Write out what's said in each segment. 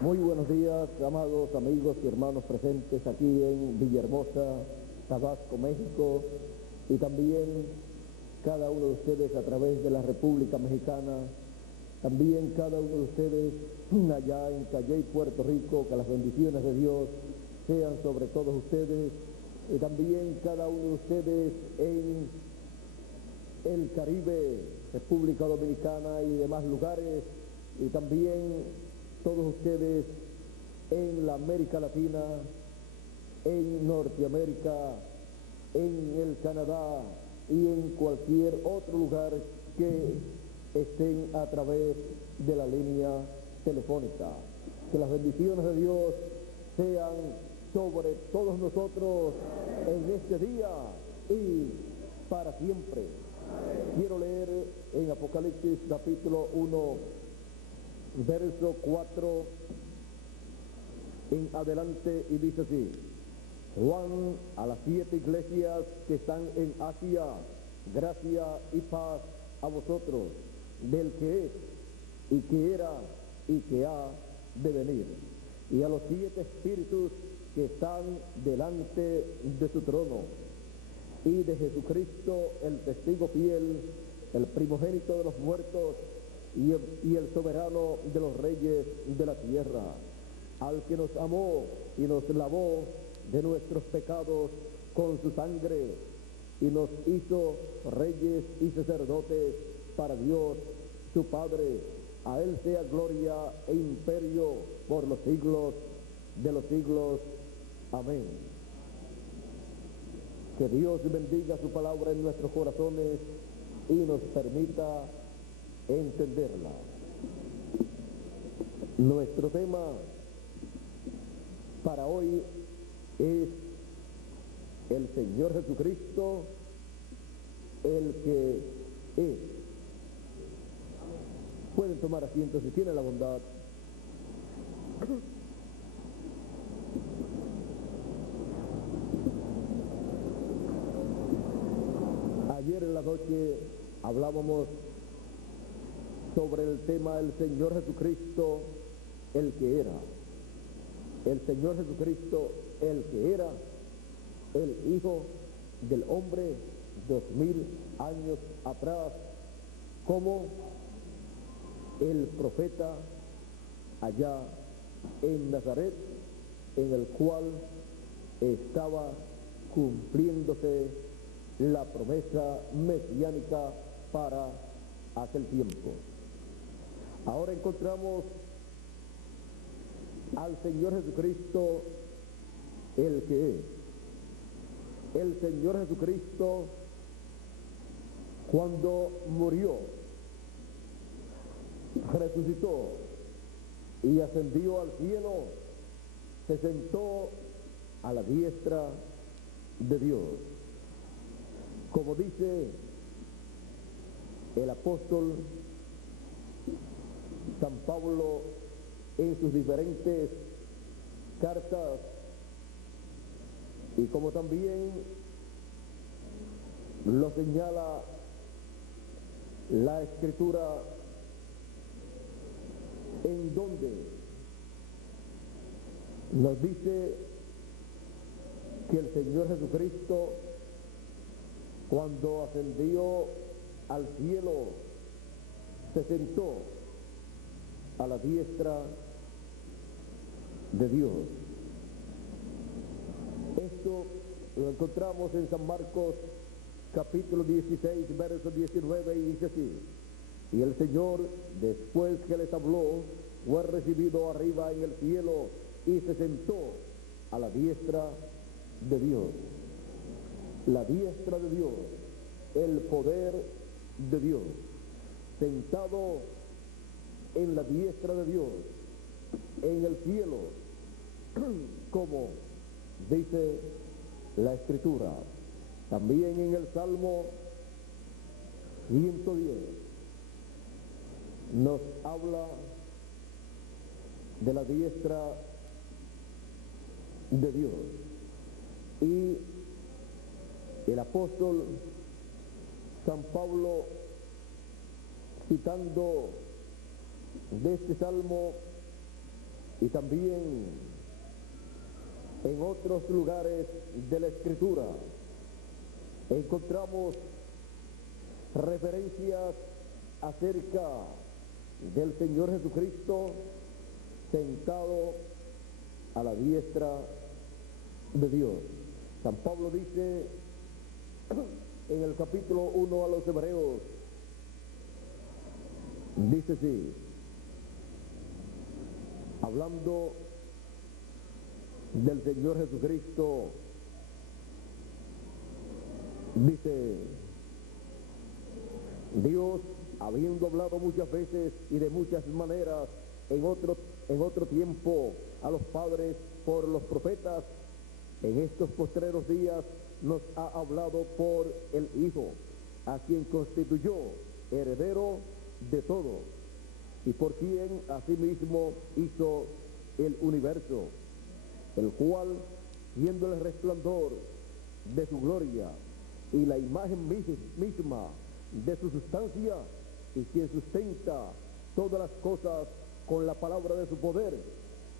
Muy buenos días, amados amigos y hermanos presentes aquí en Villahermosa, Tabasco, México, y también cada uno de ustedes a través de la República Mexicana, también cada uno de ustedes allá en Calley, Puerto Rico. Que las bendiciones de Dios sean sobre todos ustedes, y también cada uno de ustedes en el Caribe, República Dominicana y demás lugares, y también todos ustedes en la América Latina, en Norteamérica, en el Canadá y en cualquier otro lugar que estén a través de la línea telefónica. Que las bendiciones de Dios sean sobre todos nosotros en este día y para siempre. Quiero leer en Apocalipsis capítulo 1, verso 4 en adelante, y dice así: Juan, a las 7 iglesias que están en Asia, gracia y paz a vosotros, del que es, y que era, y que ha de venir, y a los 7 espíritus que están delante de su trono, y de Jesucristo, el testigo fiel, el primogénito de los muertos, y el soberano de los reyes de la tierra, al que nos amó y nos lavó de nuestros pecados con su sangre, y nos hizo reyes y sacerdotes para Dios su Padre. A él sea gloria e imperio por los siglos de los siglos. Amén. Que Dios bendiga su palabra en nuestros corazones y nos permita entenderla. Nuestro tema para hoy es el Señor Jesucristo, el que es. Pueden tomar asiento si tienen la bondad. Ayer en la noche hablábamos sobre el tema del Señor Jesucristo, el que era. El Señor Jesucristo, el que era el Hijo del Hombre 2000 años atrás, como el profeta allá en Nazaret, en el cual estaba cumpliéndose la promesa mesiánica para aquel tiempo. Ahora encontramos al Señor Jesucristo, el que es. El Señor Jesucristo, cuando murió, resucitó y ascendió al cielo, se sentó a la diestra de Dios. Como dice el apóstol San Pablo en sus diferentes cartas, y como también lo señala la Escritura, en donde nos dice que el Señor Jesucristo, cuando ascendió al cielo, se sentó a la diestra de Dios. Esto lo encontramos en San Marcos capítulo 16, verso 19, y dice así: y el Señor, después que les habló, fue recibido arriba en el cielo y se sentó a la diestra de Dios. La diestra de Dios, el poder de Dios, sentado en la diestra de Dios, en el cielo, como dice la Escritura. También en el Salmo 110 nos habla de la diestra de Dios, y el apóstol San Pablo, citando de este Salmo, y también en otros lugares de la Escritura encontramos referencias acerca del Señor Jesucristo sentado a la diestra de Dios. San Pablo dice en el capítulo 1 a los Hebreos, dice así, hablando del Señor Jesucristo, dice: Dios, habiendo hablado muchas veces y de muchas maneras en otro tiempo a los padres por los profetas, en estos postreros días nos ha hablado por el Hijo, a quien constituyó heredero de todo, y por quien asimismo hizo el universo, el cual, siendo el resplandor de su gloria y la imagen misma de su sustancia, y quien sustenta todas las cosas con la palabra de su poder,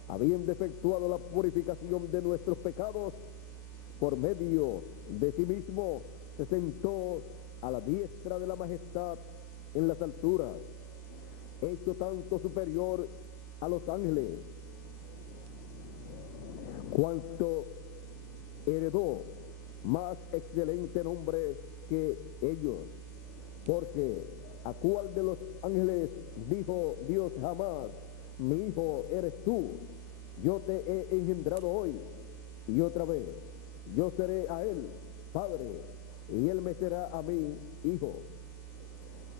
habiendo efectuado la purificación de nuestros pecados, por medio de sí mismo se sentó a la diestra de la majestad en las alturas, hecho tanto superior a los ángeles, cuanto heredó más excelente nombre que ellos. Porque ¿a cuál de los ángeles dijo Dios jamás: mi hijo eres tú, yo te he engendrado hoy? Y otra vez: yo seré a él padre, y él me será a mí hijo.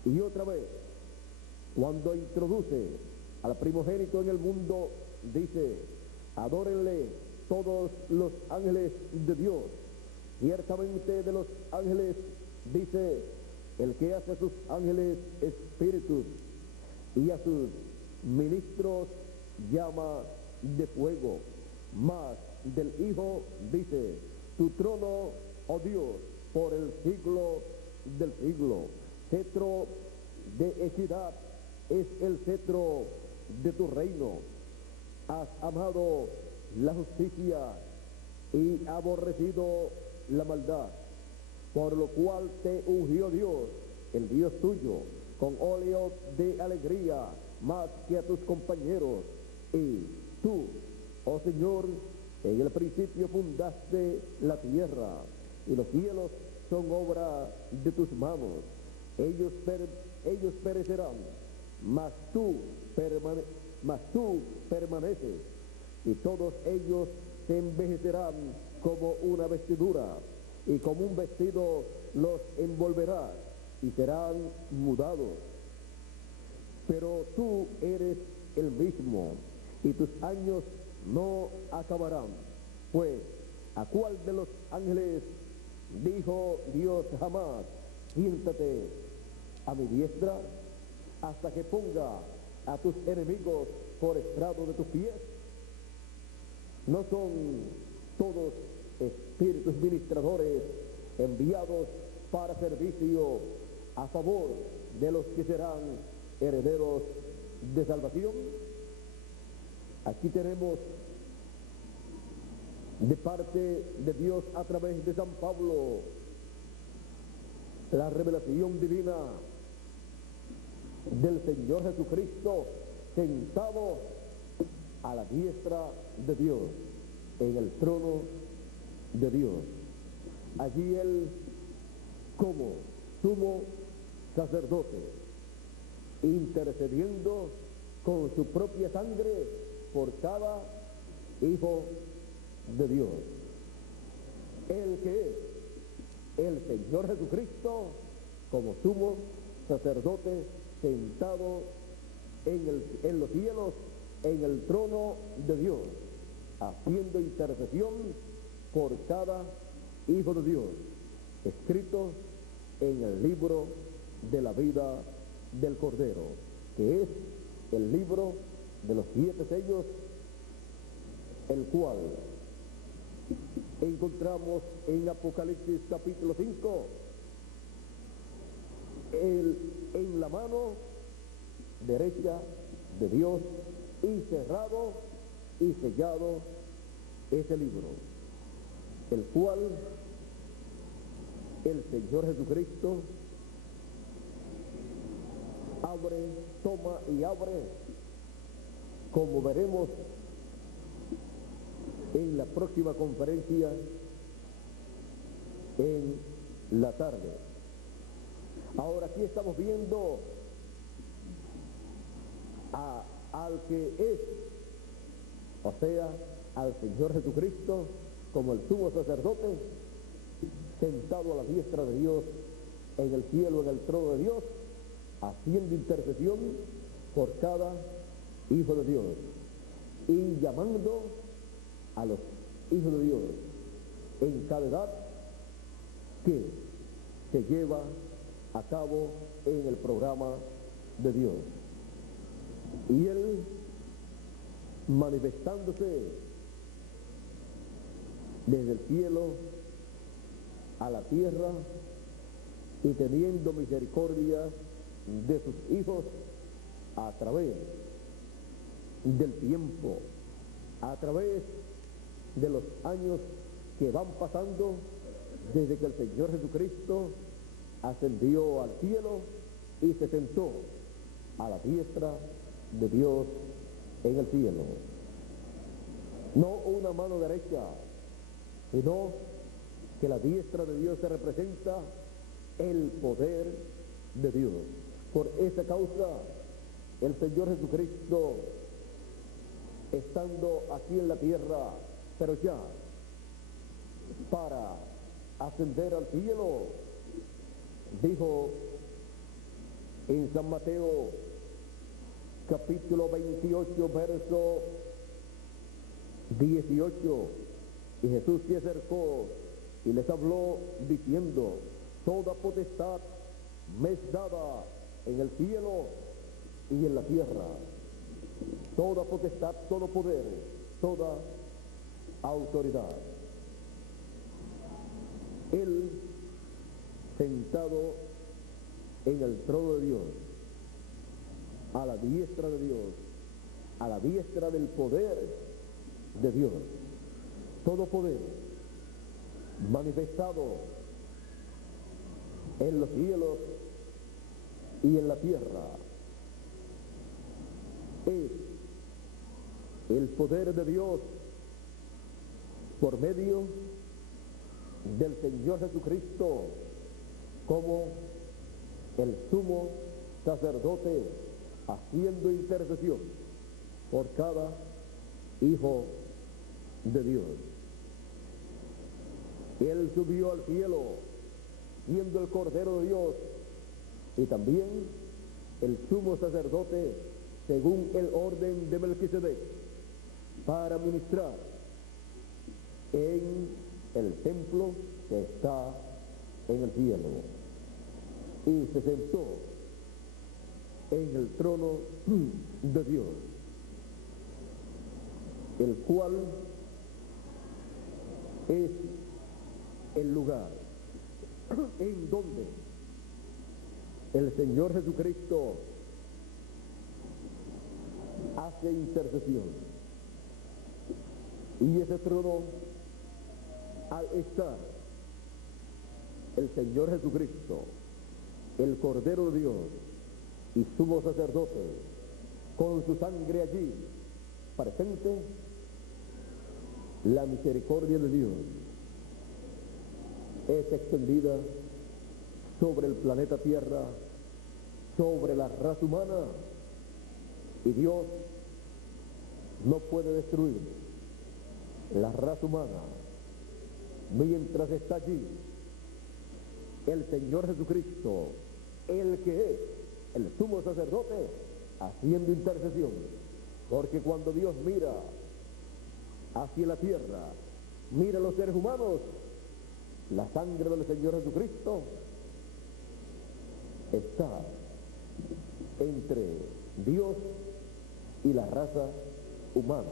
Y otra vez, cuando introduce al primogénito en el mundo, dice: adórenle todos los ángeles de Dios. Ciertamente de los ángeles dice: el que hace a sus ángeles espíritus y a sus ministros llama de fuego. Mas del Hijo dice: tu trono, oh Dios, por el siglo del siglo. Cetro de equidad es el cetro de tu reino. Has amado la justicia y aborrecido la maldad, por lo cual te ungió Dios, el Dios tuyo, con óleo de alegría más que a tus compañeros. Y tú, oh Señor, en el principio fundaste la tierra, y los cielos son obra de tus manos. Ellos perecerán, mas tú permaneces, y todos ellos se envejecerán como una vestidura, y como un vestido los envolverá, y serán mudados. Pero tú eres el mismo, y tus años no acabarán. Pues, ¿a cuál de los ángeles dijo Dios jamás: siéntate a mi diestra, hasta que ponga a tus enemigos por estrado de tus pies? ¿No son todos espíritus ministradores enviados para servicio a favor de los que serán herederos de salvación? Aquí tenemos de parte de Dios, a través de San Pablo, la revelación divina del Señor Jesucristo sentado a la diestra de Dios, en el trono de Dios. Allí Él, como sumo sacerdote, intercediendo con su propia sangre por cada hijo de Dios. El que es el Señor Jesucristo como sumo sacerdote sentado en los cielos, en el trono de Dios, haciendo intercesión por cada hijo de Dios, escrito en el libro de la vida del Cordero, que es el libro de los 7 sellos, el cual encontramos en Apocalipsis capítulo 5, en la mano derecha de Dios, y cerrado y sellado ese libro, el cual el Señor Jesucristo abre, toma y abre, como veremos en la próxima conferencia en la tarde. Ahora aquí estamos viendo al que es, o sea, al Señor Jesucristo como el sumo sacerdote, sentado a la diestra de Dios en el cielo, en el trono de Dios, haciendo intercesión por cada hijo de Dios y llamando a los hijos de Dios en cada edad que se lleva a cabo en el programa de Dios. Y Él, manifestándose desde el cielo a la tierra y teniendo misericordia de sus hijos a través del tiempo, a través de los años que van pasando desde que el Señor Jesucristo ascendió al cielo y se sentó a la diestra de Dios en el cielo. No una mano derecha, sino que la diestra de Dios se representa el poder de Dios. Por esa causa, el Señor Jesucristo, estando aquí en la tierra, pero ya para ascender al cielo, dijo en San Mateo capítulo 28, verso 18, y Jesús se acercó y les habló diciendo: toda potestad me es dada en el cielo y en la tierra. Toda potestad, todo poder, toda autoridad. Él, sentado en el trono de Dios, a la diestra de Dios, a la diestra del poder de Dios. Todo poder manifestado en los cielos y en la tierra es el poder de Dios por medio del Señor Jesucristo como el sumo sacerdote, haciendo intercesión por cada hijo de Dios. Él subió al cielo siendo el Cordero de Dios y también el sumo sacerdote según el orden de Melquisedec, para ministrar en el templo que está en el cielo, y se sentó en el trono de Dios, el cual es el lugar en donde el Señor Jesucristo hace intercesión. Y ese trono, al estar el Señor Jesucristo, el Cordero de Dios y sumo sacerdote, con su sangre allí presente, la misericordia de Dios es extendida sobre el planeta Tierra, sobre la raza humana, y Dios no puede destruir la raza humana mientras está allí el Señor Jesucristo, el que es el sumo sacerdote, haciendo intercesión. Porque cuando Dios mira hacia la tierra, mira a los seres humanos, la sangre del Señor Jesucristo está entre Dios y la raza humana.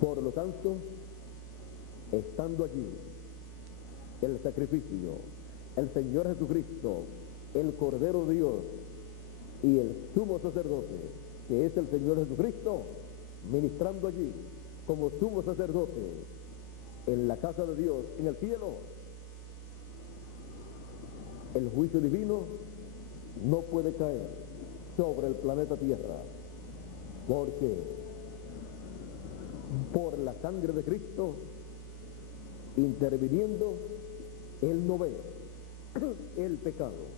Por lo tanto, estando allí el sacrificio, el Señor Jesucristo, el Cordero de Dios y el sumo sacerdote, que es el Señor Jesucristo, ministrando allí como sumo sacerdote en la casa de Dios, en el cielo, el juicio divino no puede caer sobre el planeta Tierra, porque por la sangre de Cristo interviniendo, Él no ve el pecado.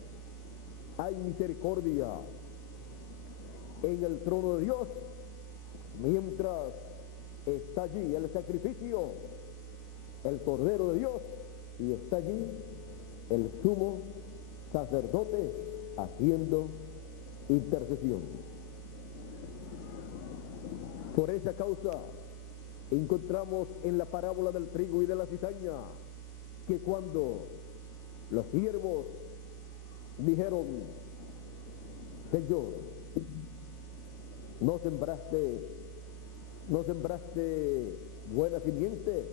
Hay misericordia en el trono de Dios mientras está allí el sacrificio, el Cordero de Dios, y está allí el sumo sacerdote haciendo intercesión. Por esa causa encontramos en la parábola del trigo y de la cizaña que cuando los siervos dijeron: Señor, no sembraste buena simiente,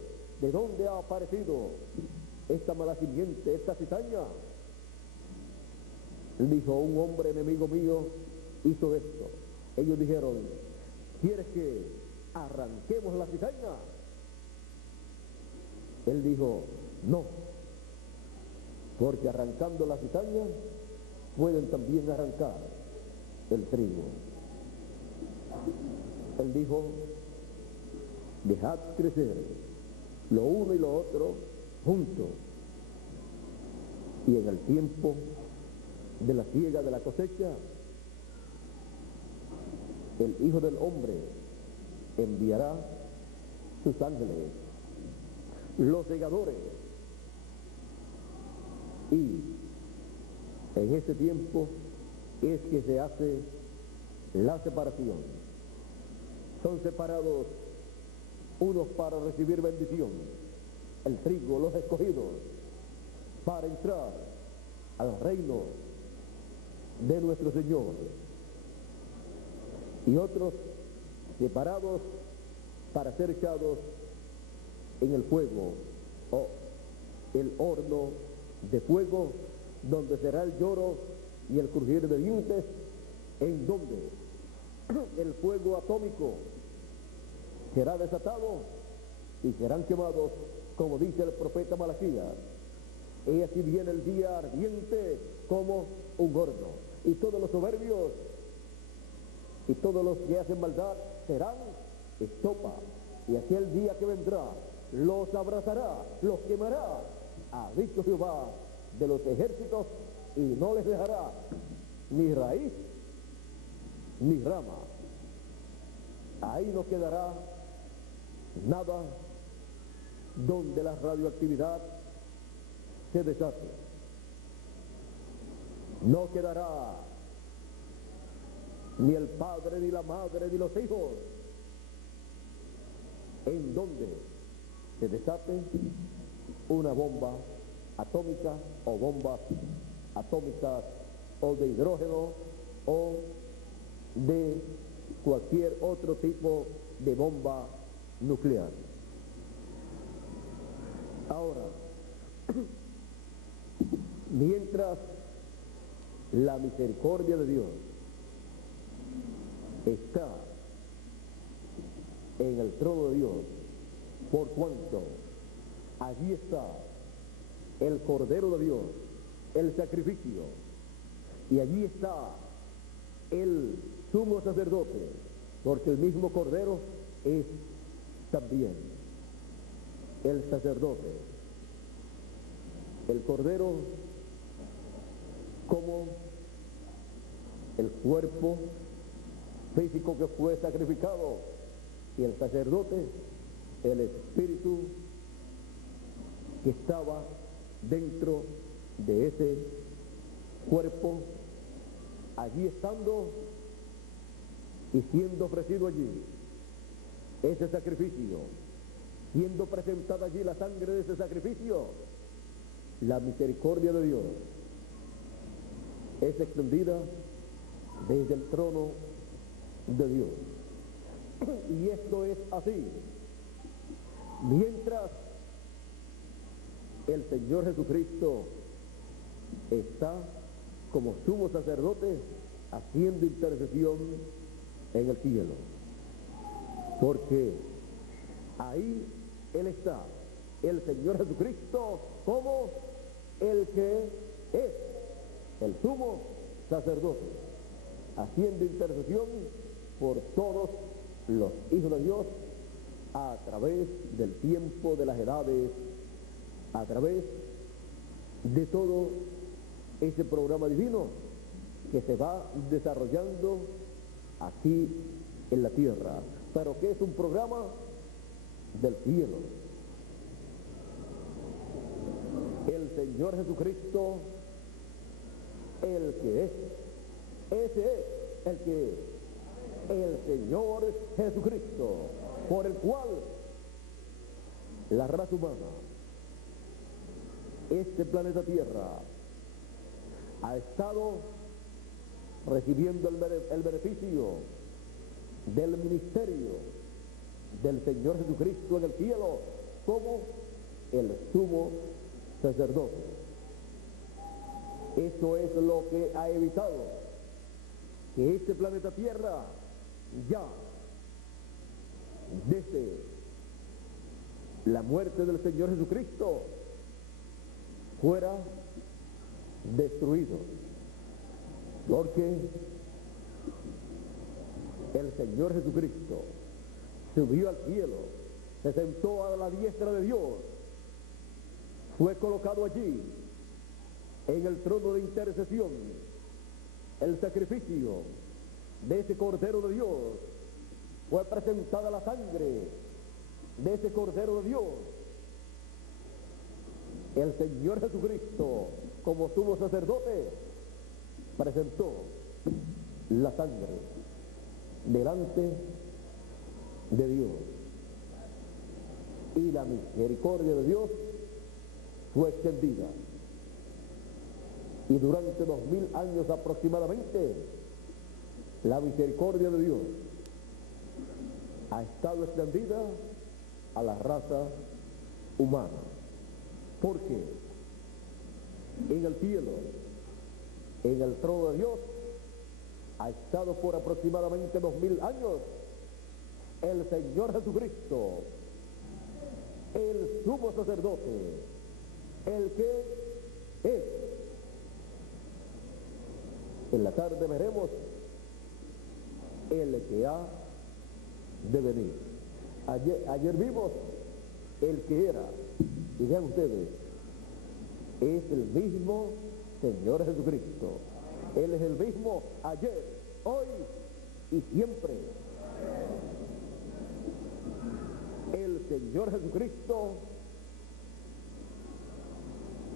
¿de dónde ha aparecido esta mala simiente, esta cizaña? Él dijo: un hombre enemigo mío hizo esto. Ellos dijeron: ¿quieres que arranquemos la cizaña? Él dijo: no, porque arrancando la cizaña pueden también arrancar el trigo. Él dijo: dejad crecer lo uno y lo otro juntos, y en el tiempo de la siega de la cosecha, el Hijo del Hombre enviará sus ángeles, los segadores, y en ese tiempo es que se hace la separación. Son separados unos para recibir bendición, el trigo, los escogidos, para entrar al reino de nuestro Señor, y otros separados para ser echados en el fuego, o el horno de fuego, donde será el lloro y el crujir de dientes, en donde el fuego atómico será desatado y serán quemados, como dice el profeta Malaquías: y así viene el día ardiente como un horno, y todos los soberbios y todos los que hacen maldad serán estopa, y aquel día que vendrá los abrazará, los quemará, ha dicho Jehová de los ejércitos, y no les dejará ni raíz ni rama. Ahí no quedará nada donde la radioactividad se desate. No quedará ni el padre, ni la madre, ni los hijos, en donde se desate una bomba atómica, o bombas atómicas, o de hidrógeno, o de cualquier otro tipo de bomba nuclear. Ahora, mientras la misericordia de Dios está en el trono de Dios, por cuanto allí está el Cordero de Dios, el sacrificio, y allí está el sumo sacerdote, porque el mismo Cordero es también el sacerdote. El Cordero como el cuerpo físico que fue sacrificado, y el sacerdote el espíritu que estaba dentro de ese cuerpo, allí estando y siendo ofrecido allí ese sacrificio, siendo presentada allí la sangre de ese sacrificio. La misericordia de Dios es extendida desde el trono de Dios. Y esto es así mientras el Señor Jesucristo está como sumo sacerdote haciendo intercesión en el cielo. porque ahí Él está, el Señor Jesucristo, como el que es el sumo sacerdote, haciendo intercesión por todos los hijos de Dios a través del tiempo, de las edades, a través de todo ese programa divino que se va desarrollando aquí en la tierra, pero que es un programa del cielo. El Señor Jesucristo, el que es, ese es el que es, el Señor Jesucristo, por el cual la raza humana, este planeta Tierra, ha estado recibiendo el beneficio del ministerio del Señor Jesucristo en el cielo como el sumo sacerdote. Eso es lo que ha evitado que este planeta Tierra ya desde la muerte del Señor Jesucristo fuera destruido, porque el Señor Jesucristo subió al cielo, se sentó a la diestra de Dios, fue colocado allí en el trono de intercesión, el sacrificio de ese Cordero de Dios, fue presentada la sangre de ese Cordero de Dios. El Señor Jesucristo, como sumo sacerdote, presentó la sangre delante de Dios, y la misericordia de Dios fue extendida, y durante 2000 años aproximadamente la misericordia de Dios ha estado extendida a la raza humana, porque en el cielo, en el trono de Dios, ha estado por aproximadamente 2000 años el Señor Jesucristo, el sumo sacerdote, el que es. En la tarde veremos el que ha de venir. Ayer vimos el que era, y vean ustedes, es el mismo Señor Jesucristo. Él es el mismo ayer, hoy y siempre. El Señor Jesucristo,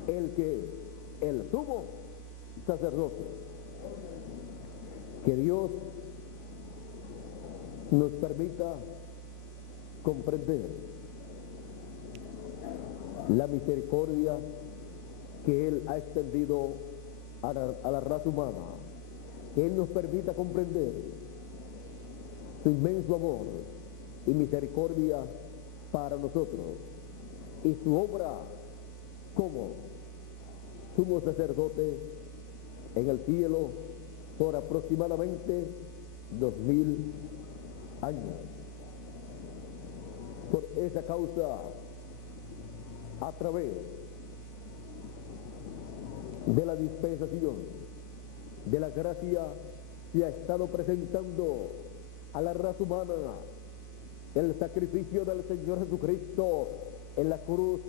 el que es el sumo sacerdote. Que Dios nos permita comprender la misericordia que Él ha extendido a la raza humana, que Él nos permita comprender su inmenso amor y misericordia para nosotros, y su obra como sumo sacerdote en el cielo por aproximadamente 2000 años. Por esa causa, a través de la dispensación de la gracia, se ha estado presentando a la raza humana el sacrificio del Señor Jesucristo en la cruz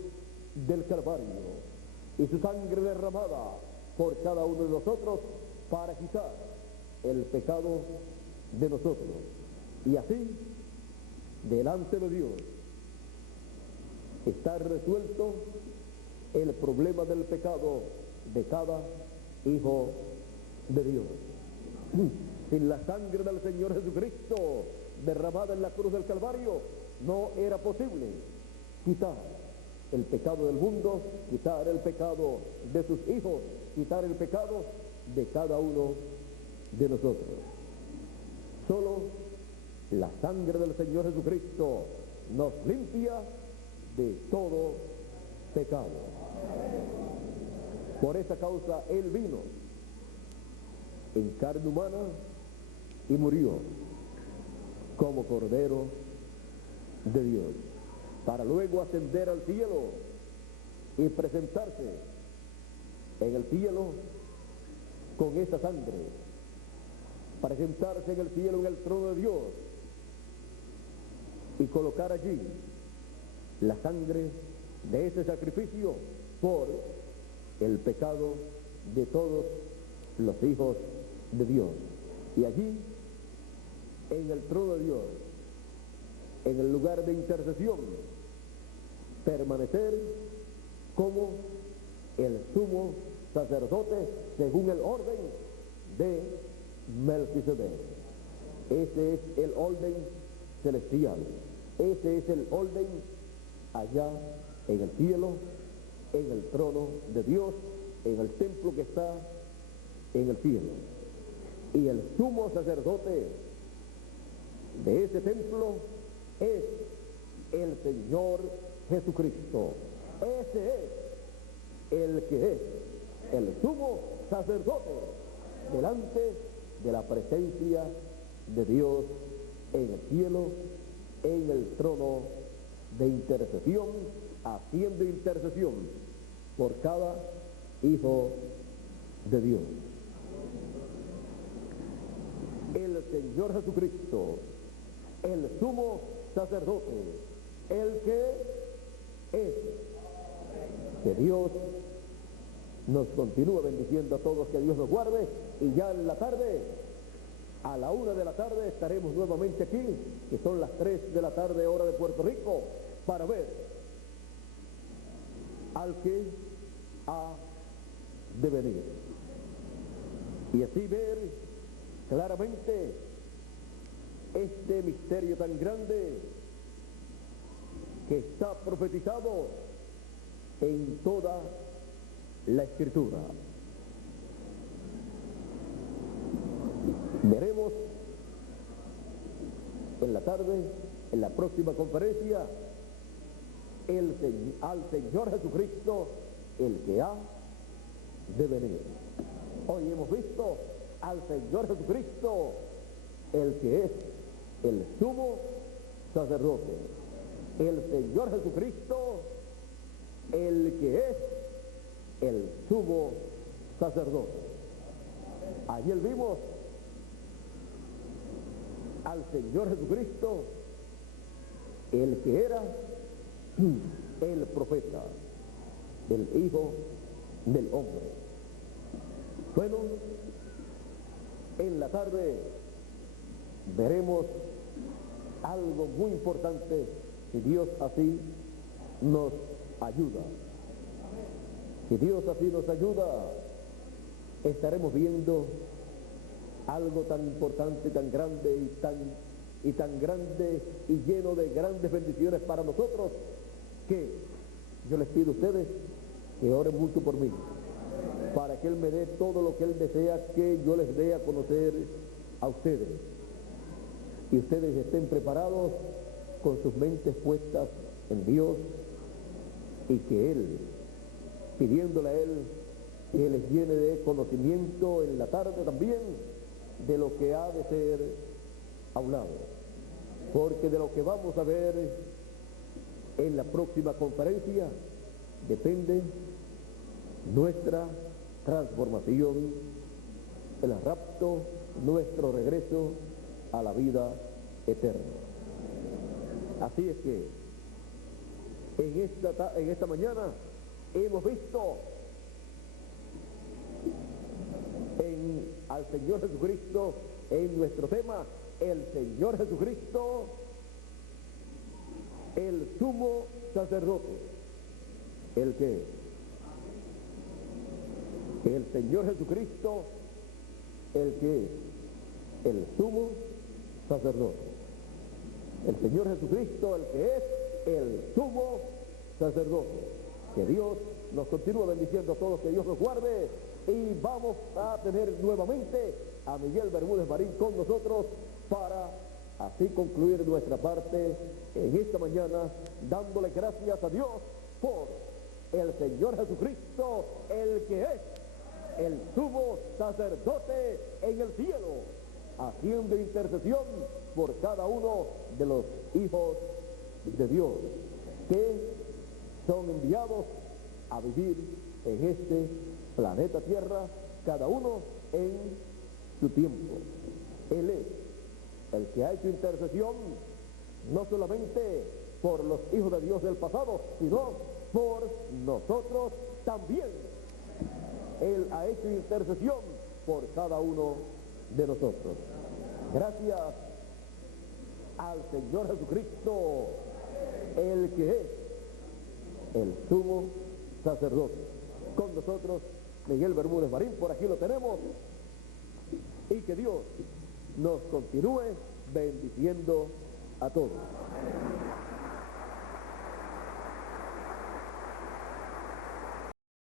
del Calvario, y su sangre derramada por cada uno de nosotros para quitar el pecado de nosotros, y así delante de Dios está resuelto el problema del pecado de cada hijo de Dios. Sin la sangre del Señor Jesucristo derramada en la cruz del Calvario, no era posible quitar el pecado del mundo, quitar el pecado de sus hijos, quitar el pecado de cada uno de nosotros. Solo la sangre del Señor Jesucristo nos limpia de todo pecado. Por esa causa Él vino en carne humana y murió como cordero de Dios, para luego ascender al cielo y presentarse en el cielo con esa sangre, presentarse en el cielo en el trono de Dios y colocar allí la sangre de ese sacrificio por el pecado de todos los hijos de Dios. Y allí, en el trono de Dios, en el lugar de intercesión, permanecer como el sumo sacerdote según el orden de Melquisedec. Ese es el orden celestial, ese es el orden allá en el cielo, en el trono de Dios, en el templo que está en el cielo. Y el sumo sacerdote de ese templo es el Señor Jesucristo. Ese es el que es el sumo sacerdote delante de la presencia de Dios en el cielo, en el trono de intercesión, haciendo intercesión por cada hijo de Dios. El Señor Jesucristo, el sumo sacerdote, el que es. Que Dios nos continúe bendiciendo a todos, que Dios nos guarde, y ya en la tarde, a la 1 de la tarde, estaremos nuevamente aquí, que son las 3 de la tarde, hora de Puerto Rico, para ver al que ha de venir. Y así ver claramente este misterio tan grande que está profetizado en toda la Escritura. Veremos en la tarde, en la próxima conferencia, al Señor Jesucristo, el que ha de venir. Hoy hemos visto al Señor Jesucristo, el que es el sumo sacerdote. El Señor Jesucristo, el que es el sumo sacerdote. Ayer vimos al Señor Jesucristo, el que era el profeta, el Hijo del Hombre. Bueno, en la tarde veremos algo muy importante, si Dios así nos ayuda. Si Dios así nos ayuda, estaremos viendo algo tan importante, tan grande y tan grande y lleno de grandes bendiciones para nosotros, que yo les pido a ustedes que oren mucho por mí, para que Él me dé todo lo que Él desea que yo les dé a conocer a ustedes, y ustedes estén preparados con sus mentes puestas en Dios, y que Él, pidiéndole a Él que les llene de conocimiento en la tarde también de lo que ha de ser hablado, porque de lo que vamos a ver en la próxima conferencia depende nuestra transformación, el rapto, nuestro regreso a la vida eterna. Así es que en esta mañana hemos visto al Señor Jesucristo en nuestro tema, el Señor Jesucristo, el sumo sacerdote, el que el Señor Jesucristo, el que el sumo sacerdote, el Señor Jesucristo, el que es el sumo sacerdote. Que Dios nos continúe bendiciendo a todos, que Dios nos guarde, y vamos a tener nuevamente a Miguel Bermúdez Marín con nosotros para así concluir nuestra parte en esta mañana, dándole gracias a Dios por el Señor Jesucristo, el que es el sumo sacerdote en el cielo, haciendo intercesión por cada uno de los hijos de Dios, que son enviados a vivir en este planeta Tierra, cada uno en su tiempo. Él es el que ha hecho intercesión no solamente por los hijos de Dios del pasado, sino por nosotros también. Él ha hecho intercesión por cada uno de nosotros. Gracias al Señor Jesucristo, el que es el sumo sacerdote. Con nosotros, Miguel Bermúdez Marín, por aquí lo tenemos, y que Dios nos continúe bendiciendo a todos.